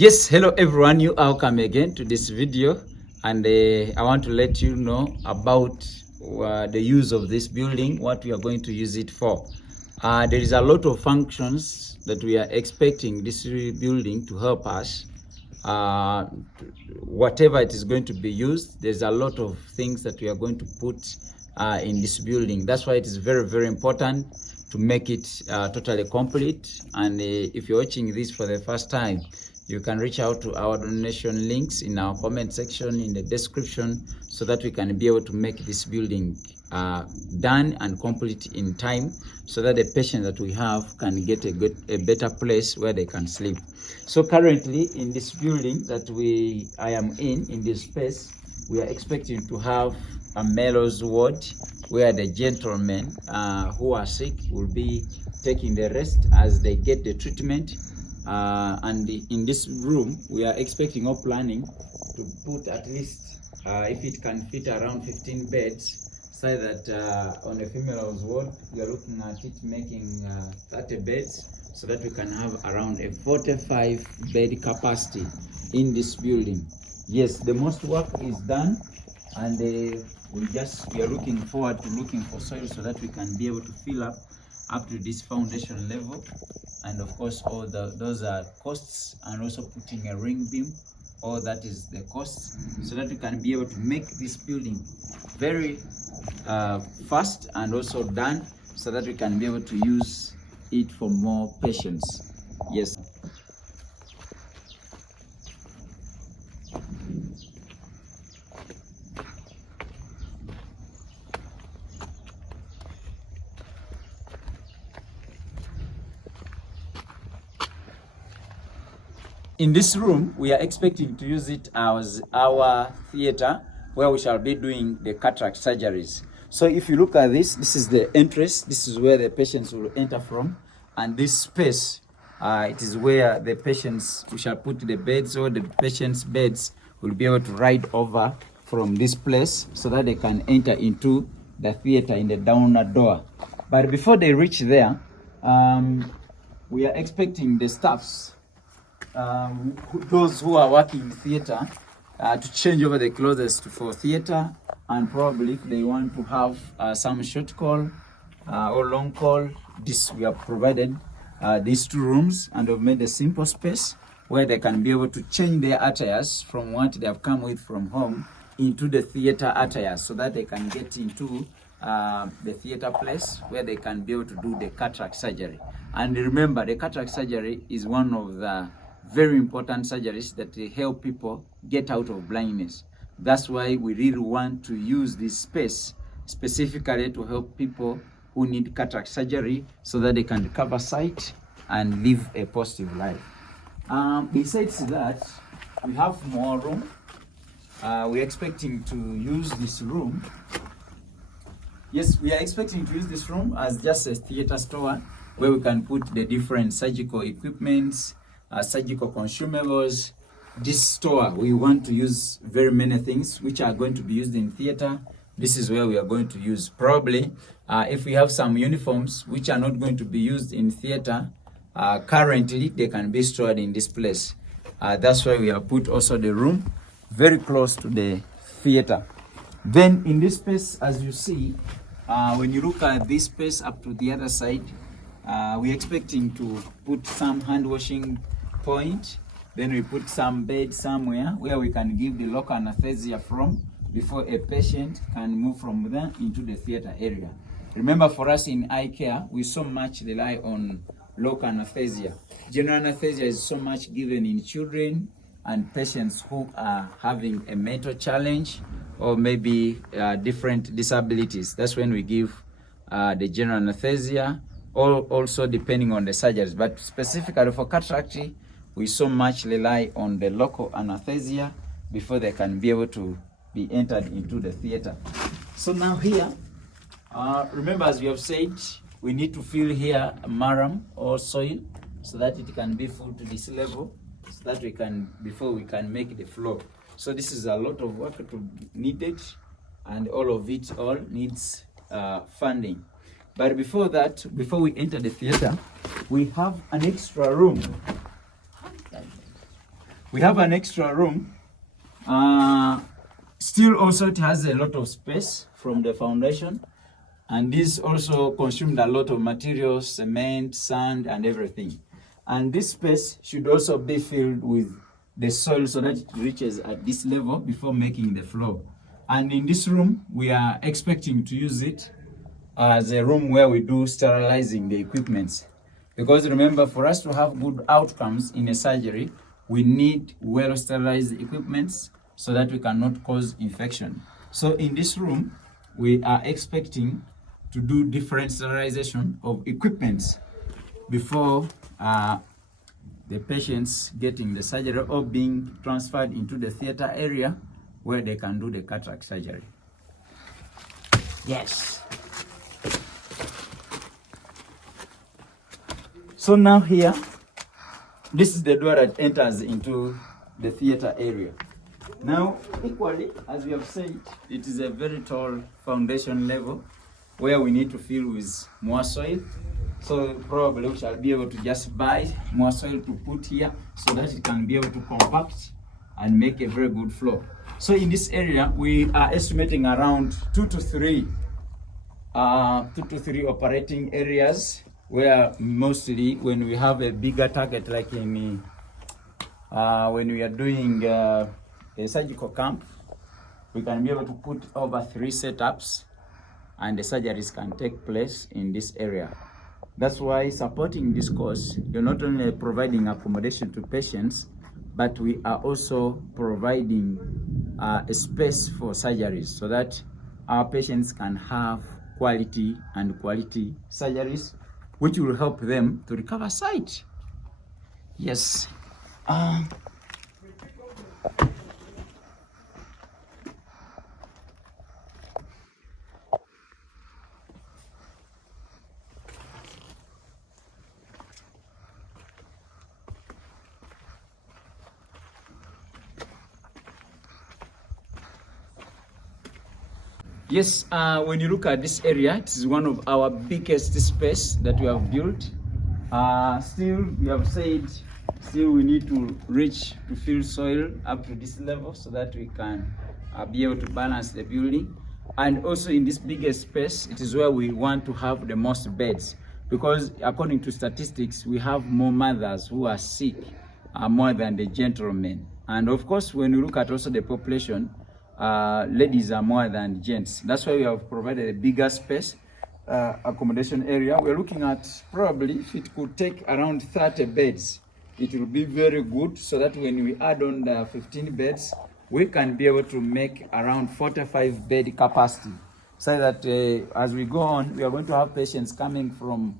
Yes, hello everyone, you are welcome again to this video, and I want to let you know about the use of this building, what we are going to use it for. There is a lot of functions that we are expecting this building to help us. Whatever it is going to be used, there's a lot of things that we are going to put in this building. That's why it is very important to make it totally complete. And if you're watching this for the first time, you can reach out to our donation links in our comment section in the description, so that we can be able to make this building done and complete in time, so that the patients that we have can get a better place where they can sleep. So currently in this building that I am in this space, we are expecting to have a male's ward where the gentlemen who are sick will be taking the rest as they get the treatment. And in this room, we are expecting or planning to put at least, if it can fit, around 15 beds, so that on the female's ward, we are looking at it making 30 beds, so that we can have around a 45 bed capacity in this building. Yes, the most work is done, and we are looking forward to looking for soil so that we can be able to fill up to this foundation level. And of course, those are costs, and also putting a ring beam, all that is the costs, so that we can be able to make this building very fast and also done, so that we can be able to use it for more patients. Yes. In this room, we are expecting to use it as our theater, where we shall be doing the cataract surgeries. So if you look at this is the entrance. This is where the patients will enter from. And this space, it is where the patients, we shall put the beds, or the patients' beds will be able to ride over from this place, so that they can enter into the theater in the downer door. But before they reach there, we are expecting the staffs, those who are working in theater, to change over the clothes for theater, and probably if they want to have some short call or long call, this we have provided these two rooms, and we've made a simple space where they can be able to change their attires from what they have come with from home into the theater attires, so that they can get into the theater place where they can be able to do the cataract surgery. And remember, the cataract surgery is one of the very important surgeries that help people get out of blindness. That's why we really want to use this space specifically to help people who need cataract surgery, so that they can recover sight and live a positive life. Besides that, we have more room. We're expecting to use this room. Yes, we are expecting to use this room as just a theater store, where we can put the different surgical equipments, surgical consumables. This store, we want to use very many things which are going to be used in theater. This is where we are going to use. Probably, if we have some uniforms which are not going to be used in theater, currently they can be stored in this place. That's why we have put also the room very close to the theater. Then in this space, as you see, when you look at this space up to the other side, we're expecting to put some hand washing point. Then we put some bed somewhere where we can give the local anesthesia from, before a patient can move from there into the theater area. Remember, for us in eye care, we so much rely on local anesthesia. General anesthesia is so much given in children and patients who are having a mental challenge, or maybe different disabilities. That's when we give the general anesthesia, or also depending on the surgeries. But specifically for cataract, we so much rely on the local anesthesia before they can be able to be entered into the theater. So now here, remember, as we have said, we need to fill here marram or soil, so that it can be full to this level, so that we can, before we can make the floor. So this is a lot of work needed, and all of it needs funding. But before that, before we enter the theater, we have an extra room. We have an extra room. Still also it has a lot of space from the foundation, and this also consumed a lot of materials, cement, sand, and everything. And this space should also be filled with the soil so that it reaches at this level before making the floor. And in this room, we are expecting to use it as a room where we do sterilizing the equipments. Because remember, for us to have good outcomes in a surgery, we need well sterilized equipments so that we cannot cause infection. So in this room, we are expecting to do different sterilization of equipments before the patients getting the surgery or being transferred into the theater area where they can do the cataract surgery. Yes. So now here, this is the door that enters into the theater area. Now, equally, as we have said, it is a very tall foundation level where we need to fill with more soil. So probably we shall be able to just buy more soil to put here so that it can be able to compact and make a very good flow. So in this area, we are estimating around two to three operating areas, where mostly when we have a bigger target, like in when we are doing a surgical camp, we can be able to put over 3 setups and the surgeries can take place in this area. That's why supporting this course, you're not only providing accommodation to patients, but we are also providing a space for surgeries so that our patients can have quality surgeries, which will help them to recover sight. Yes. Yes, when you look at this area, it is one of our biggest space that we have built. Still, we have said, still we need to reach to fill soil up to this level so that we can be able to balance the building. And also in this biggest space, it is where we want to have the most beds, because according to statistics, we have more mothers who are sick more than the gentlemen. And of course, when you look at also the population, ladies are more than gents. That's why we have provided a bigger space, accommodation area. We're looking at probably if it could take around 30 beds, it will be very good, so that when we add on the 15 beds, we can be able to make around 45 bed capacity. So that as we go on, we are going to have patients coming from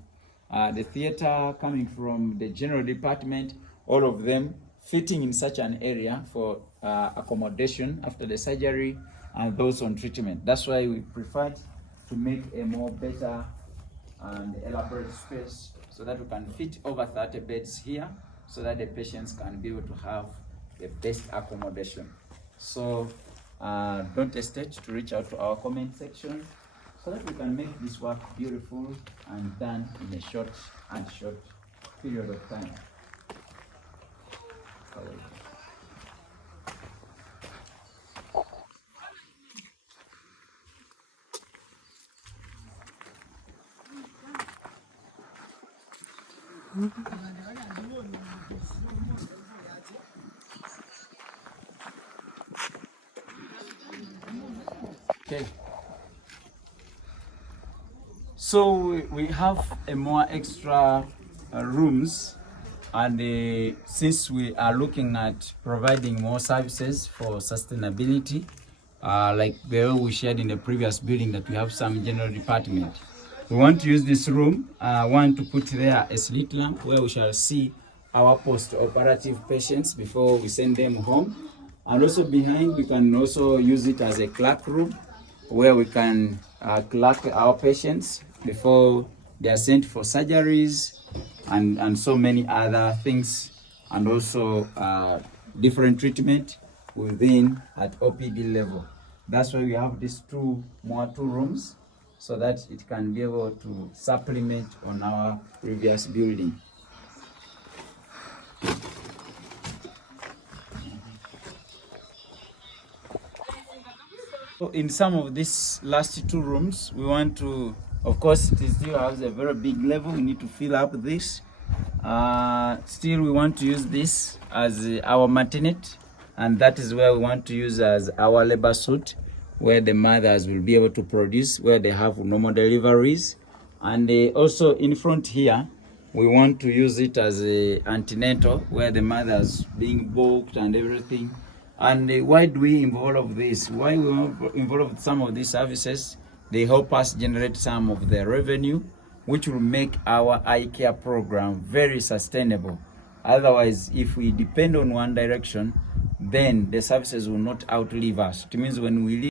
the theater, coming from the general department, all of them fitting in such an area for accommodation after the surgery and those on treatment. That's why we preferred to make a more better and elaborate space so that we can fit over 30 beds here, so that the patients can be able to have the best accommodation. So don't hesitate to reach out to our comment section so that we can make this work beautiful and done in a short period of time. Okay. So we have a more extra rooms, and since we are looking at providing more services for sustainability, like the way we shared in the previous building that we have some general department, we want to use this room, want to put there a slit lamp where we shall see our post-operative patients before we send them home. And also behind, we can also use it as a clerk room where we can clerk our patients before they are sent for surgeries and so many other things, and also different treatment within at OPD level. That's why we have these two rooms, so that it can be able to supplement on our previous building. In some of these last 2 rooms, we want to, of course, it still has a very big level. We need to fill up this. Still, we want to use this as our maternity, and that is where we want to use as our labor suit, where the mothers will be able to produce, where they have normal deliveries. And also in front here, we want to use it as a antenatal, where the mothers being booked and everything. And why do we involve this? Why we involve some of these services? They help us generate some of the revenue, which will make our eye care program very sustainable. Otherwise, if we depend on one direction, then the services will not outlive us. It means when we leave